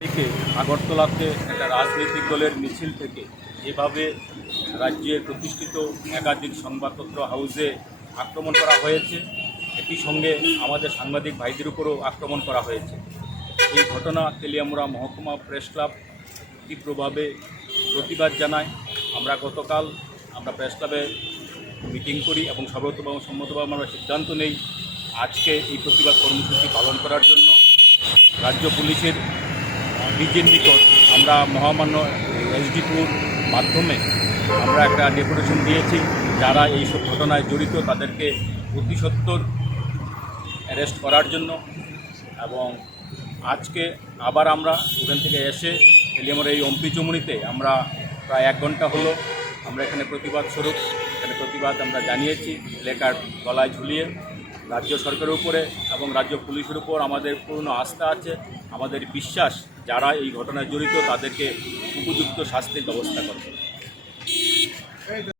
থেকে আগরতলাতে একটা রাজনৈতিক দলের মিছিল থেকে এভাবে রাজ্যের প্রতিষ্ঠিত একাধিক সংবাদপত্র হাউসে আক্রমণ করা হয়েছে। একই সঙ্গে আমাদের সাংবাদিক ভাইদের উপরও আক্রমণ করা হয়েছে। এই ঘটনা তেলিয়ামুড়া মহকুমা প্রেস ক্লাব তীব্রভাবে প্রতিবাদ জানায়। আমরা গতকাল আমরা প্রেস ক্লাবে মিটিং করি এবং সর্বতভাবে সম্মতভাবে আমরা সিদ্ধান্ত নেই আজকে এই প্রতিবাদ কর্মসূচি পালন করার জন্য। রাজ্য পুলিশের ডিজের নিকট আমরা মহামান্য এসডিপুর মাধ্যমে আমরা একটা ডেপুটেশন দিয়েছি। যারা এই সব ঘটনায় জড়িত, তাদেরকে অতি সত্বর অ্যারেস্ট করার জন্য এবং আজকে আবার আমরা ওখান থেকে এসে এলিয়ামের এই অম্পি চুমুনিতে আমরা প্রায় এক ঘণ্টা হলো আমরা এখানে প্রতিবাদ স্বরূপ, এখানে প্রতিবাদ আমরা জানিয়েছি লেখার গলায় ঝুলিয়ে রাজ্য সরকারের উপরে এবং রাজ্য পুলিশের উপর আমাদের পূর্ণ আস্থা আছে, আমাদের বিশ্বাস, যারা এই ঘটনায় জড়িত তাদেরকে উপযুক্ত শাস্তির ব্যবস্থা করবে।